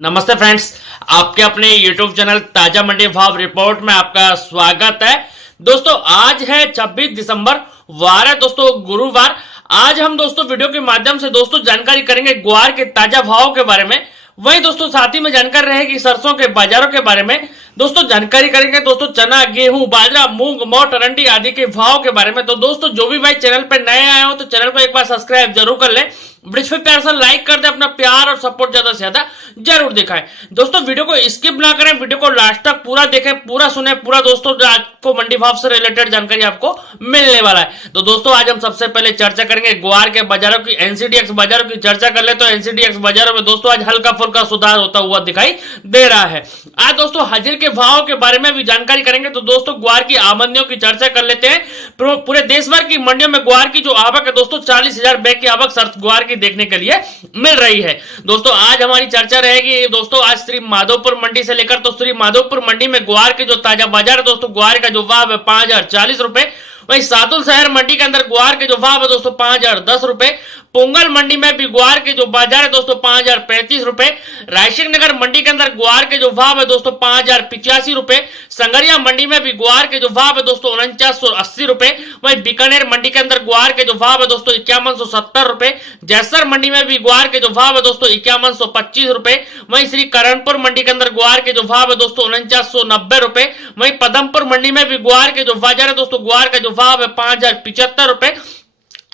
नमस्ते फ्रेंड्स, आपके अपने YouTube चैनल ताजा मंडी भाव रिपोर्ट में आपका स्वागत है। दोस्तों आज है 26 दिसंबर, वार है दोस्तों गुरुवार। आज हम दोस्तों वीडियो के माध्यम से दोस्तों जानकारी करेंगे ग्वार के ताजा भाव के बारे में। वहीं दोस्तों साथ ही में जानकारी रहेगी सरसों के बाजारों के बारे में। दोस्तों जानकारी करेंगे दोस्तों चना, गेहूं, बाजरा, मूंग, मोट, अरंडी आदि के भाव के बारे में। तो दोस्तों जो भी भाई चैनल पर नए आए हो तो चैनल को एक बार सब्सक्राइब जरूर कर ले, ब्रिज पे प्यार से लाइक कर दे, अपना प्यार और सपोर्ट ज्यादा से ज्यादा जरूर दिखाएं। दोस्तों वीडियो को स्किप ना करें, वीडियो को लास्ट तक पूरा देखें, पूरा सुने, पूरा दोस्तों आपको मंडी भाव से रिलेटेड जानकारी आपको मिलने वाला है। तो दोस्तों आज हम सबसे पहले चर्चा करेंगे ग्वार के बाजारों की। एनसीडीएक्स बाजारों की चर्चा कर ले तो एनसीडीएक्स बाजारों में दोस्तों आज हल्का फुल्का सुधार होता हुआ दिखाई दे रहा है। आज दोस्तों हाजिर के भाव के बारे में भी जानकारी करेंगे। तो दोस्तों ग्वार की आमदनियों की चर्चा कर लेते हैं। पूरे देश भर की मंडियों में ग्वार की जो आवक है दोस्तों 40,000 बैग की आवक ग्वार की देखने के लिए मिल रही है। दोस्तों आज हमारी चर्चा रहेगी दोस्तों आज श्री माधोपुर मंडी से लेकर तो श्री माधोपुर मंडी में ग्वार के जो ताजा बाजार है दोस्तों ग्वार का जो भाव है 5,040 रुपए। वहीं सातुल शहर मंडी के अंदर ग्वार के जो भाव है दोस्तों 5,010 रुपए। पोंगल मंडी में भी ग्वार के जो बाजार है दोस्तों 5,035 रुपए। रायसिंह नगर मंडी के अंदर ग्वार के जो भाव है दोस्तों 5,085 रुपए। संगरिया मंडी में भी ग्वार के जो भाव है दोस्तों 4980 रुपए। वहीं बीकानेर मंडी के अंदर ग्वार के जो भाव है दोस्तों 5170 रुपए। जैसर मंडी में भी ग्वार के जो भाव है दोस्तों 5125 रुपए। वहीं श्री करणपुर मंडी के अंदर ग्वार के जो भाव है दोस्तों 4990 रुपए। वहीं पदमपुर मंडी में भी ग्वार के जो बाजार है दोस्तों ग्वार का जो भाव है 5,075 रुपए।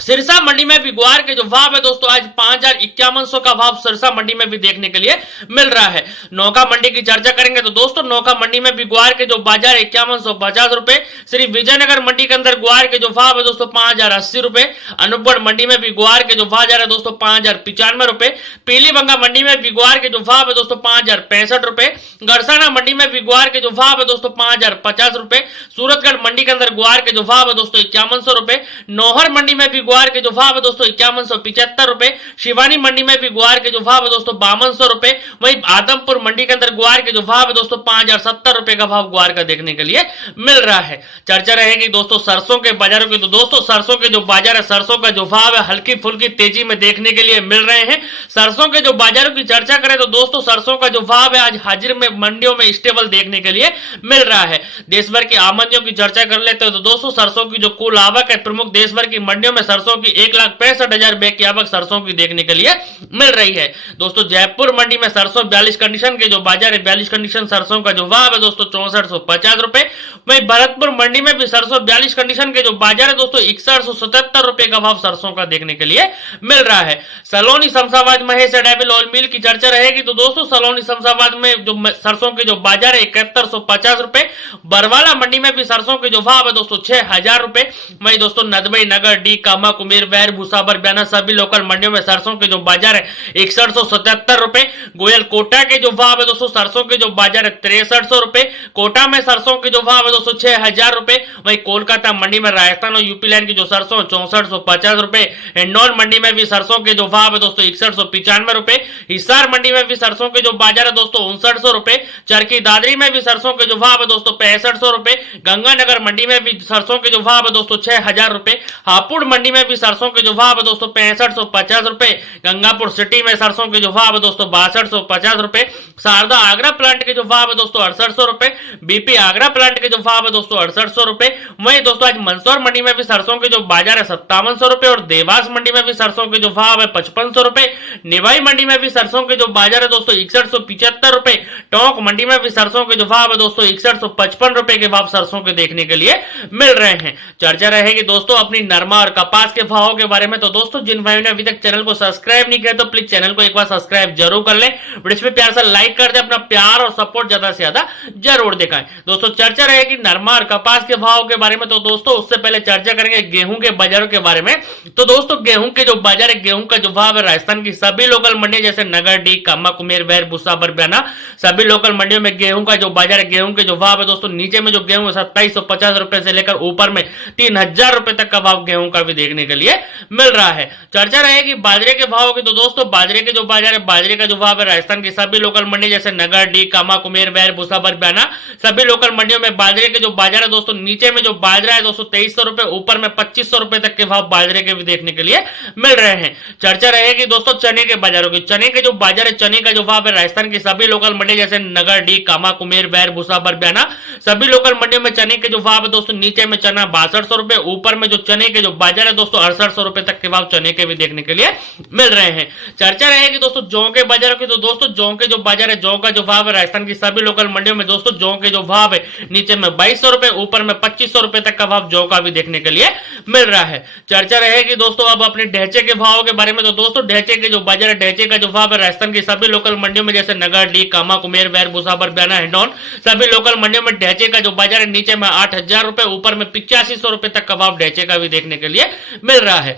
सिरसा मंडी में भी ग्वार के जो भाव है दोस्तों आज 5,051 का भाव सिरसा मंडी में भी देखने के लिए मिल रहा है। नौका मंडी की चर्चा करेंगे तो दोस्तों नौका मंडी में भी ग्वार के जो बाजार 5150 रुपए। श्री विजयनगर मंडी के अंदर ग्वार के जो भाव है दोस्तों 5,080 रुपए। अनूपगढ़ मंडी में भी ग्वार के जो बाजार है दोस्तों 5,095 रुपए। पीलीबंगा मंडी में भी ग्वार के जो भाव है दोस्तों 5,065 रुपए। गरसाना मंडी में भी ग्वार के जो भाव है दोस्तों 5,050 रुपए। सूरतगढ़ मंडी के अंदर ग्वार के जो भाव है दोस्तों 5100 रुपए। नौहर मंडी में भी ग्वार के जो भाव है दोस्तों 5175 रुपए। शिवानी मंडी में भी ग्वार के जो भाव है दोस्तों 5200 रुपए। वहीं आदमपुर मंडी के अंदर ग्वार के जो भाव है दोस्तों 5,070 रुपए का भाव ग्वार का देखने के लिए मिल रहा है। चर्चा रहेगी दोस्तों सरसों के बाजारों की। तो दोस्तों सरसों के जो बाजार है, सरसों का जो भाव है हल्की फुल्की तेजी में देखने के लिए मिल रहे हैं। सरसों के जो बाजारों की चर्चा करें तो दोस्तों सरसों का जो भाव है आज हाजिर में मंडियों में स्टेबल देखने के लिए मिल रहा है। देश भर की आमदनियों की चर्चा कर लेते हैं तो दोस्तों सरसों की जो कुल आवक है प्रमुख देश भर की मंडियों में सरसों की 1,65,000 बैग की आवक सरसों की देखने के लिए मिल रही है। दोस्तों जयपुर मंडी में सरसों 42 कंडीशन के जो बाजार है 42 कंडीशन सरसों का जो भाव है दोस्तों 6450 रुपए। वहीं भरतपुर मंडी में भी सरसों 42 कंडीशन के जो बाजार है दोस्तों 6177 रुपए का भाव सरसों का देखने के लिए मिल रहा है। सलोनी शमशाबाद महेश एडाबिल ऑयल मिल की चर्चा रहेगी तो दोस्तों सलोनी शमशाबाद में जो सरसों के जो बाजार है 7150 रुपए। बरवाला मंडी में भी सरसों के जो भाव है दोस्तों 6,000 रुपए। वहीं दोस्तों नदबई, नगर, डी, कामा, कुमेर, बैर, भूसाबर, बयाना सभी लोकल मंडियों में सरसों के जो बाजार है 6177 रुपए। गोयल कोटा के जो भाव है दोस्तों सरसों के जो बाजार है 6300 रुपए। कोटा में सरसों के जो भाव है दोस्तों 6,000 रुपए। वहीं कोलकाता मंडी में राजस्थान और यूपी लाइन की जो सरसों 6450 रुपए। हिंडौन मंडी में भी सरसों के जो भाव है दोस्तों 6195 रुपए। हिसार मंडी में भी सरसों के जो बाजार है दोस्तों 5900 रुपए। चरखी दादरी में भी सरसों के जो भाव है दोस्तों 6500 रुपए। गंगानगर मंडी में भी सरसों के जो भाव है दोस्तों 6,000 रुपए। हापुड़ मंडी में भी सरसों के जो भाव है दोस्तों 6550 रुपए। गंगापुर सिटी में सरसों के जो भाव है दोस्तों 6250 रुपए। शारदा आगरा प्लांट के जो भाव है दोस्तों 6800 रुपए। बीपी आगरा प्लांट के जो भाव है दोस्तों 6800 रुपए। वहीं दोस्तों आज मंदसौर मंडी में भी सरसों के जो बाजार है 5700 रुपए और देवास मंडी में भी सरसों के जो भाव है 5500 रुपए। निवाई मंडी में भी सरसों के जो बाजार है दोस्तों 6175 रुपए। टोंक मंडी में भी सरसों के जो भाव है दोस्तों 6155 रुपए के भाव सरसों के देखने के लिए मिल रहे हैं। चर्चा रहेगी दोस्तों अपनी नरमा और कपास के भाव के बारे में। तो दोस्तों जिन भाइयों ने अभी तक चैनल को सब्सक्राइब नहीं किया तो प्लीज चैनल को एक बार सब्सक्राइब जरूर कर लें, वीडियो पे प्यार से लाइक कर दे, अपना प्यार और सपोर्ट ज्यादा से ज्यादा जरूर दिखाएं। दोस्तों चर्चा रहेगी नरमा और कपास के भाव के बारे में। तो दोस्तों उससे पहले चर्चा करेंगे गेहूं के बाजारों के बारे में। तो दोस्तों गेहूं के जो बाजार है, गेहूं का जो भाव है राजस्थान की सभी लोकल मंडी जैसे नगर, डी, कामा, कुमेर, बैर, भूसाबर, बयाना सभी लोकल मंडियों में गेहूं का जो बाजार है, गेहूं के जो भाव है दोस्तों नीचे में जो गेहूं 2750 रुपए से लेकर ऊपर में 3,000 रुपए तक का भाव गेहूं का भी देखने के लिए मिल रहा है। चर्चा रहेगी बाजरे के भाव की। तो दोस्तों बाजरे के जो बाजार है, बाजरे का जो भाव है राजस्थान की सभी लोकल मंडी जैसे नगर, डी, कामा, कुमेर, बैर, भूसाबर, बयाना सभी लोकल मंडियों में बाजरे के जो बाजार है दोस्तों, नीचे में जो बाजरा है दोस्तों 2300 रुपए, ऊपर में 2500 रुपए तक के भाव बाजरे के भी देखने के लिए मिल रहे हैं। चर्चा रहेगी दोस्तों चने के बाजारों की। चने के जो बाजार है, चने का जो भाव है राजस्थान की सभी लोकल मंडी जैसे नगर, डी, कामा, कुमेर, बैर, भूसाबर, बयाना सभी लोकल मंडियों में चने के जो भाव है दोस्तों, नीचे में चना 6200 रुपए, ऊपर में जो चने के जो बाजार है दोस्तों 6800 रुपए तक के भाव चने के भी देखने के लिए मिल रहे हैं। चर्चा रहेगी दोस्तों जौ के बाजारों की। तो दोस्तों जौ के जो बाजार है, जौ का जो भाव है राजस्थान की सभी लोकल मंडियों में दोस्तों जौ के जो भाव है, नीचे में 2200 रुपए, ऊपर में 2500 रुपए तक का भाव जौ का भी देखने के लिए मिल रहा है। चर्चा रहेगी दोस्तों अब अपने ढेंचे के भाव के बारे में। तो दोस्तों ढेंचे के जो बाजार है, ढेंचे का जो भाव है राजस्थान की सभी लोकल मंडियों में जैसे नगर, डी, कामा, कुमेर, बैर, भूसाबर, बयाना, हिंडौन सभी लोकल मंडियों में ढेंचे का जो बाजार है, नीचे में 8000 रुपए, ऊपर में 8500 रुपए तक का भाव ढेंचे का भी देखने के लिए मिल रहा है।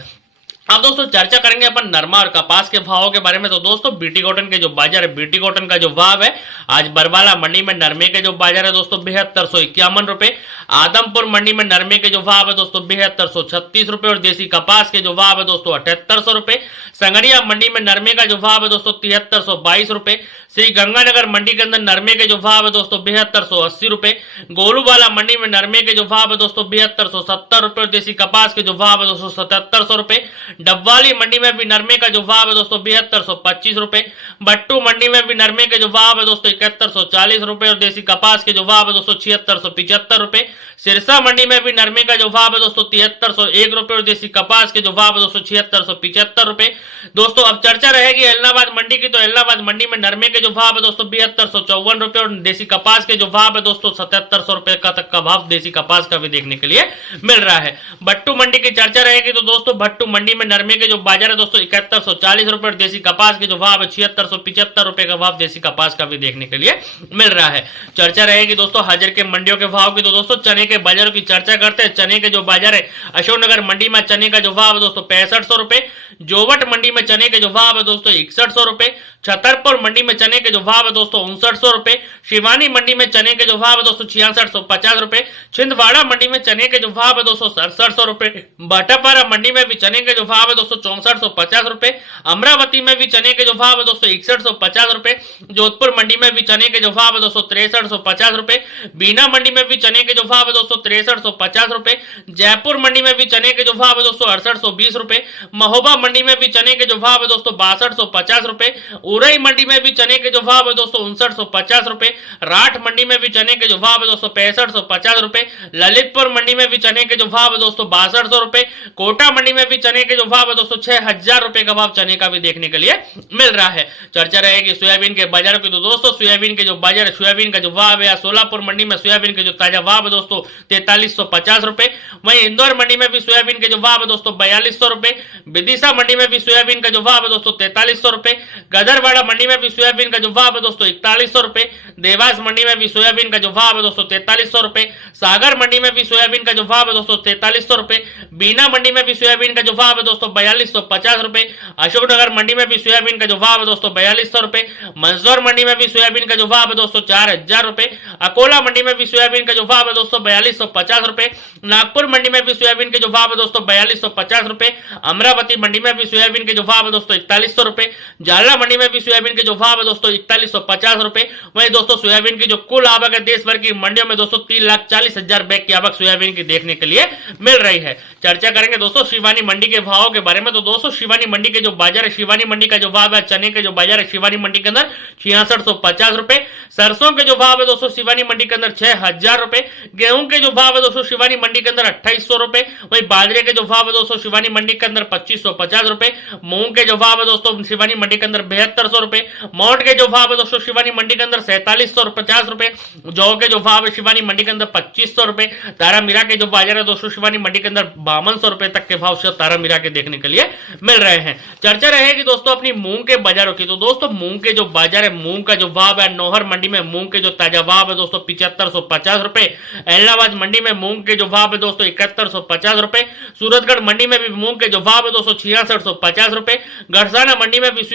अब दोस्तों चर्चा करेंगे अपन नरमा और कपास के भावों के बारे में। तो दोस्तों बीटी कॉटन के जो बाजार है, बीटी कॉटन का जो भाव है आज बरवाला मंडी में नरमे के जो बाजार है दोस्तों 7251 रुपए, आदमपुर मंडी में नरमे के जो भाव है दोस्तों 7236 रुपए और देसी कपास के जो भाव है दोस्तों 7800 रुपए, संगरिया मंडी में नरमे का जो भाव है दोस्तों 7322 रुपए, श्री गंगानगर मंडी के अंदर नरमे के जो भाव है दोस्तों 7280 रुपए, गोलूवाला मंडी में नरमे के जो भाव है दोस्तों 7270 रुपए और देसी कपास के जो भाव है दोस्तों 7700 रुपए, डब्वाली मंडी में भी नरमे का जो भाव है दोस्तों 7225 रुपए, बट्टू मंडी में भी नरमे के जो भाव है दोस्तों 7140 रुपए और देसी कपास के जो भाव है दोस्तों 7675 रुपए, सिरसा मंडी में भी नरमे का जो भाव है दोस्तों 7301 रुपए और देसी कपास के जो भाव है दोस्तों 7675 रुपए। दोस्तों अब चर्चा रहेगी इलाहाबाद मंडी की। तो इलाहाबाद मंडी में नरमे के जो भाव है दोस्तों 7254 रुपए और देसी कपास के जो भाव है दोस्तों 7700 रुपए का तक का भाव देसी कपास का भी देखने के लिए मिल रहा है। भट्टू मंडी की चर्चा रहेगी। तो दोस्तों भट्टू मंडी में नरमे के जो बाजार है दोस्तों 7140 रुपए और देसी कपास के जो भाव है 7675 रुपए का भाव देसी कपास का भी देखने के लिए मिल रहा है। चर्चा रहेगी दोस्तों हाजिर के मंडियों के भाव की। तो दोस्तों चने के बाजारों की चर्चा करते हैं। चने के जो बाजार है, अशोकनगर मंडी में चने का जो भाव है दोस्तों 6500 रुपए, जोवट मंडी में चने के जो भाव है दोस्तों 6100 रुपए, छतरपुर मंडी में चने के जो भाव है दोस्तों 5900 रुपए, शिवानी मंडी में चने के जो भाव है दोस्तों 6650 रुपए, छिंदवाड़ा मंडी में चने के जो भाव है दोस्तों 6700 रुपए, बाटापारा मंडी में भी चने के जो भाव है दोस्तों 6450 रुपए, अमरावती में भी चने के जो भाव है दोस्तों 6150 रुपए, जोधपुर मंडी में भी चने के जो भाव है दोस्तों 6350 रुपए, बीना मंडी में भी चने के जो भाव है दोस्तों 6350 रुपए, जयपुर मंडी में भी चने के जो भाव है दोस्तों 6820 रुपए, महोबा मंडी में भी चने के जो भाव है दोस्तों 6250 रुपए, उरई मंडी में भी चने के जो भाव है दोस्तों 5950 रुपए, राठ मंडी में भी चने के जो भाव है दोस्तों 6550 रुपए, ललितपुर मंडी में भी चने के जो भाव है दोस्तों 6200 रुपए, कोटा मंडी में भी चने के जो भाव है दोस्तों 6000 रुपए का भाव चने का भी देखने के लिए मिल रहा है। चर्चा रहेगी सोयाबीन के बाजारों की। तो दोस्तों सोयाबीन के जो बाजार है, सोयाबीन का जो भाव है, सोलापुर मंडी में सोयाबीन के जो ताजा भाव है दोस्तों 4350 रुपए, वहीं इंदौर मंडी में भी सोयाबीन के जो भाव है दोस्तों 4200 रुपए, विदिशा मंडी में भी सोयाबीन का जो भाव है दोस्तों 4300 रुपए, गदरवाड़ा मंडी में भी सोयाबीन का जो भाव है दोस्तों 4100 रुपए, देवास मंडी में भी सोयाबीन का जो भाव है दोस्तों 4300 रुपए, सागर मंडी में भी सोयाबीन का जो भाव है दोस्तों 4300 रुपए, बीना मंडी में भी सोयाबीन का जो भाव है दोस्तों 4250 रुपए, अशोकनगर मंडी में भी सोयाबीन का जो भाव है दोस्तों 4200 रुपए, मंदसौर मंडी में भी सोयाबीन का जो भाव है दोस्तों 4000 रुपए, अकोला मंडी में भी सोयाबीन का जो भाव है दोस्तों 4250 रुपए, नागपुर मंडी में भी सोयाबीन के जो भाव है दोस्तों 4250 रुपए, अमरावती मंडी में भी सोयाबीन के जो भाव है दोस्तों 4100 रुपए, जालना मंडी में भी सोयाबीन के जो भाव है दोस्तों 4150 रुपए। वहीं दोस्तों सोयाबीन की जो कुल आवक है देश भर की मंडियों में दोस्तों 3,40,000 बैग की आवक सोयाबीन की देखने के लिए मिल रही है। चर्चा करेंगे दोस्तों शिवानी मंडी के भाव के बारे में। तो दोस्तों शिवानी मंडी के जो बाजार है, शिवानी मंडी का जो भाव है, चने के जो बाजार है शिवानी मंडी के अंदर 6650 रुपए, सरसों के जो भाव है दोस्तों शिवानी मंडी के अंदर 6000 रुपए, गेहूं के जो भाव है दोस्तों शिवानी मंडी के अंदर 2800 रुपए, वहीं बाजरे के जो भाव है दोस्तों शिवानी मंडी के अंदर 2550 रुपए, मूंग के जो भाव है दोस्तों शिवानी मंडी के अंदर 7200 रुपए, मोट के जो भाव है दोस्तों शिवानी मंडी के अंदर 4750 रुपए, जौ के जो भाव है शिवानी मंडी के अंदर 2500 रुपए, तारा मीरा के जो बाजार है दोस्तों शिवानी मंडी के अंदर 5200 रुपए तक के भाव से तारा मीरा के देखने के लिए मिल रहे हैं। चर्चा रहेगी दोस्तों अपनी मूंग के बाजारों की। तो दोस्तों मूंग के जो बाजार है, मूंग का जो भाव है, नौहर मंडी में मूंग के जो ताजा भाव है दोस्तों 7550 रुपए, इलाहाबाद मंडी में मूंग के जो भाव है दोस्तों 7150 रुपए, सूरतगढ़ मंडी में भी मूंग के जो भाव है दोस्तों 6650 रुपए, गढ़साना मंडी में भी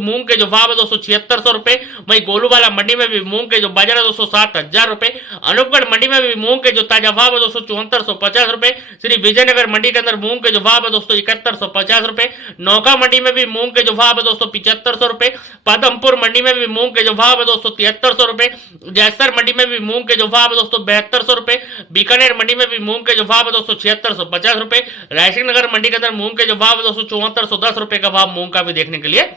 मूंग मूंग के जो भाव है दोस्तों 7600 रुपए। वहीं गोलूवाला मंडी में भी मूंग के जो बाजार है दोस्तों 7000 रुपए। अनूपगढ़ मंडी में भी मूंग के जो ताजा भाव है दोस्तों 7450 रुपए। श्री विजयनगर मंडी के अंदर मूंग के जो भाव है दोस्तों 7150 रुपए। नौका मंडी में भी मूंग के जो भाव है दोस्तों 7500 रुपए। पदमपुर मंडी में भी मूंग के जो भाव है दोस्तों 7300 रुपए। जैसर मंडी में भी मूंग के जो भाव है दोस्तों 7200 रुपए। बीकानेर मंडी में भी मूंग के जो भाव है दोस्तों 7650 रुपए। रायसिंह नगर मंडी के अंदर मूंग के जो भाव है दोस्तों 7410 रुपए का भाव मूंग का भी देखने के लिए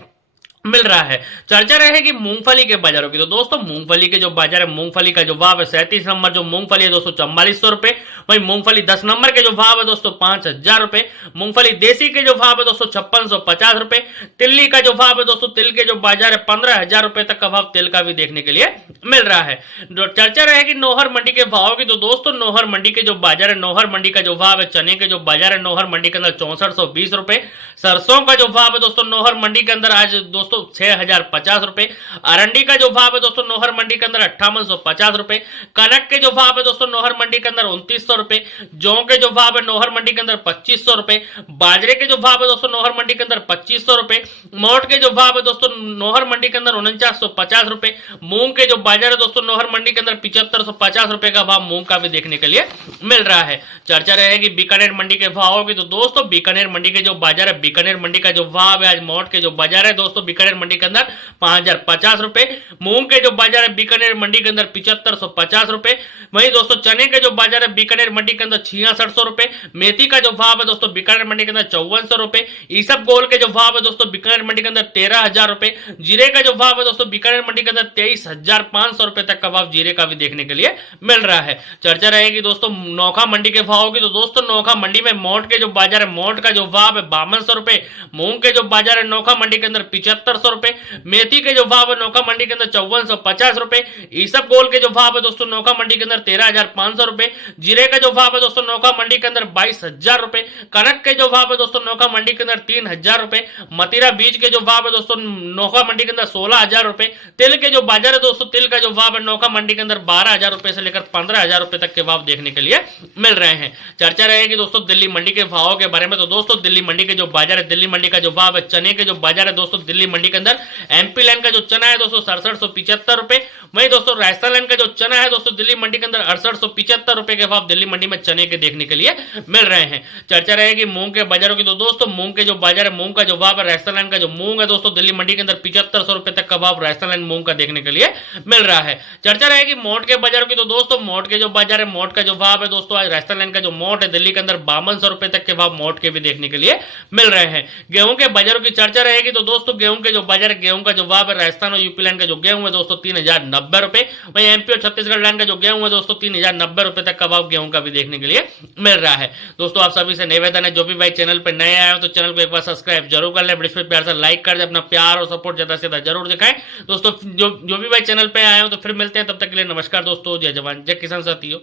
मिल रहा है। चर्चा रहेगी मूंगफली के बाजारों की। तो दोस्तों मूंगफली के जो बाजार है, मूंगफली का जो भाव है 37 नंबर जो मूंगफली है दोस्तों 4400 रुपए। वहीं मूंगफली 10 नंबर के जो भाव है दोस्तों 5000 रुपए। मूंगफली देसी के जो भाव है दोस्तों 5650 रुपए। तिल्ली का जो भाव है दोस्तों तिल के जो बाजार है 15000 रुपए तक का भाव तिल का भी देखने के लिए मिल रहा है। चर्चा रहेगी नौहर मंडी के भाव की। तो दोस्तों नौहर मंडी के जो बाजार है, नौहर मंडी का जो भाव है, चने के जो बाजार है नौहर मंडी के अंदर 6420 रुपए। सरसों का जो भाव है दोस्तों नौहर मंडी के अंदर आज दोस्तों 6050 रुपए। अरंडी का जो भाव है दोस्तों नौहर मंडी के अंदर 5850 रुपए। कनक के जो भाव है दोस्तों नौहर मंडी के अंदर 2900 रुपए। जौ के जो भाव है नौहर मंडी के अंदर 2500 रुपए। बाजरे के जो भाव है दोस्तों नौहर मंडी के अंदर 2500 रुपए। मोट के जो भाव है दोस्तों नौहर मंडी के अंदर 4950 रुपए। मूंग के जो बाजार है दोस्तों नौहर मंडी के अंदर 7550 रुपए का भाव मूंग का भी देखने के लिए मिल रहा है। चर्चा रहेगी बीकानेर मंडी के भाव की। तो दोस्तों बीकानेर मंडी के जो बाजार है, बीकानेर मंडी का जो भाव है आज मोट के जो बाजार है दोस्तों बीकानेर मंडी के अंदर 5050 रुपए। मूंग के जो बाजार है बीकानेर मंडी के अंदर 7550 रुपए। वहीं दोस्तों चने के जो बाजार है बीकानेर मंडी के अंदर 6600 रुपए। मेथी का जो भाव है दोस्तों बीकानेर मंडी के अंदर 5400 रुपए। ईसब गोल के जो भाव है दोस्तों बीकानेर मंडी के अंदर 13000 रुपए। जीरे का जो भाव है दोस्तों बीकानेर मंडी के अंदर 23500 रुपए तक का भाव जीरे का भी देखने के लिए मिल रहा है। चर्चा रहेगी दोस्तों नौखा मंडी के भाव की। तो दोस्तों नौखा मंडी में मोट के जो बाजार है, मोट का जो भाव है 5200 रुपए। मूंग के जो बाजार है नौखा मंडी के अंदर 7500 रुपए। मेथी के जो भाव है नौखा मंडी के अंदर 5450 रुपए। ईसब गोल के जो भाव है दोस्तों नौखा मंडी के अंदर 13500 रुपए। जीरे का जो भाव है दोस्तों नौखा मंडी के अंदर 22000 रुपए। कनक के जो भाव है दोस्तों नौखा मंडी के अंदर 3000 रुपए। मतीरा बीज के जो भाव है दोस्तों नौखा मंडी के अंदर 16000 रुपए। तिल के जो बाजार है दोस्तों तिल का जो भाव है नौखा मंडी के अंदर 12000 रुपए से लेकर 15000 रुपए तक के भाव देखने के लिए मिल रहे हैं। चर्चा रहेगी दोस्तों दिल्ली मंडी के भाव के बारे में। तो दोस्तों दिल्ली मंडी के जो बाजार है, दिल्ली मंडी का जो भाव है, चने के जो बाजार है दोस्तों दिल्ली मंडी के अंदर एमपी लाइन का जो चना है दोस्तों 6775 रुपए। वहीं दोस्तों राजस्थान लाइन का जो चना है दोस्तों दिल्ली मंडी के अंदर 6875 रुपए के भाव दिल्ली मंडी में चने के देखने के लिए मिल रहे हैं। चर्चा रहेगी मूंग के बाजारों की। तो दोस्तों मूंग के जो बाजार है, मूंग का जो भाव है, राजस्थान लाइन का जो मूंग है दोस्तों दिल्ली मंडी के अंदर 7500 रुपए तक का भाव राजस्थान लाइन मूंग का देखने के लिए मिल रहा है। चर्चा रहेगी मोट के बाजारों की। तो दोस्तों मोट के जो बाजार है, मोट का जो भाव है दोस्तों आज राजस्थान लाइन का जो मोट है दिल्ली के अंदर 5200 रुपए तक के भाव मोट के भी देखने के लिए मिल रहे हैं। गेहूं के बाजारों की चर्चा रहेगी। तो दोस्तों गेहूं के जो बाजार है, गेहूं का जो भाव है, राजस्थान और यूपी लाइन का जो गेहूं है दोस्तों 3090 रुपए। वहीं एमपी और छत्तीसगढ़ लाइन का जो गेहूं है दोस्तों 3090 रुपए तक का भाव गेहूं का भी देखने के लिए मिल रहा है। दोस्तों आप सभी से निवेदन है, जो भी भाई चैनल पर नए आए हो तो चैनल को एक बार सब्सक्राइब जरूर कर ले, वीडियो पे प्यार से लाइक कर दे, अपना प्यार और सपोर्ट ज्यादा से ज्यादा जरूर दिखाएं। दोस्तों जो भी भाई चैनल पे आए हो तो फिर मिलते हैं, तब तक के लिए नमस्कार दोस्तों, जय जवान जय किसान साथियों।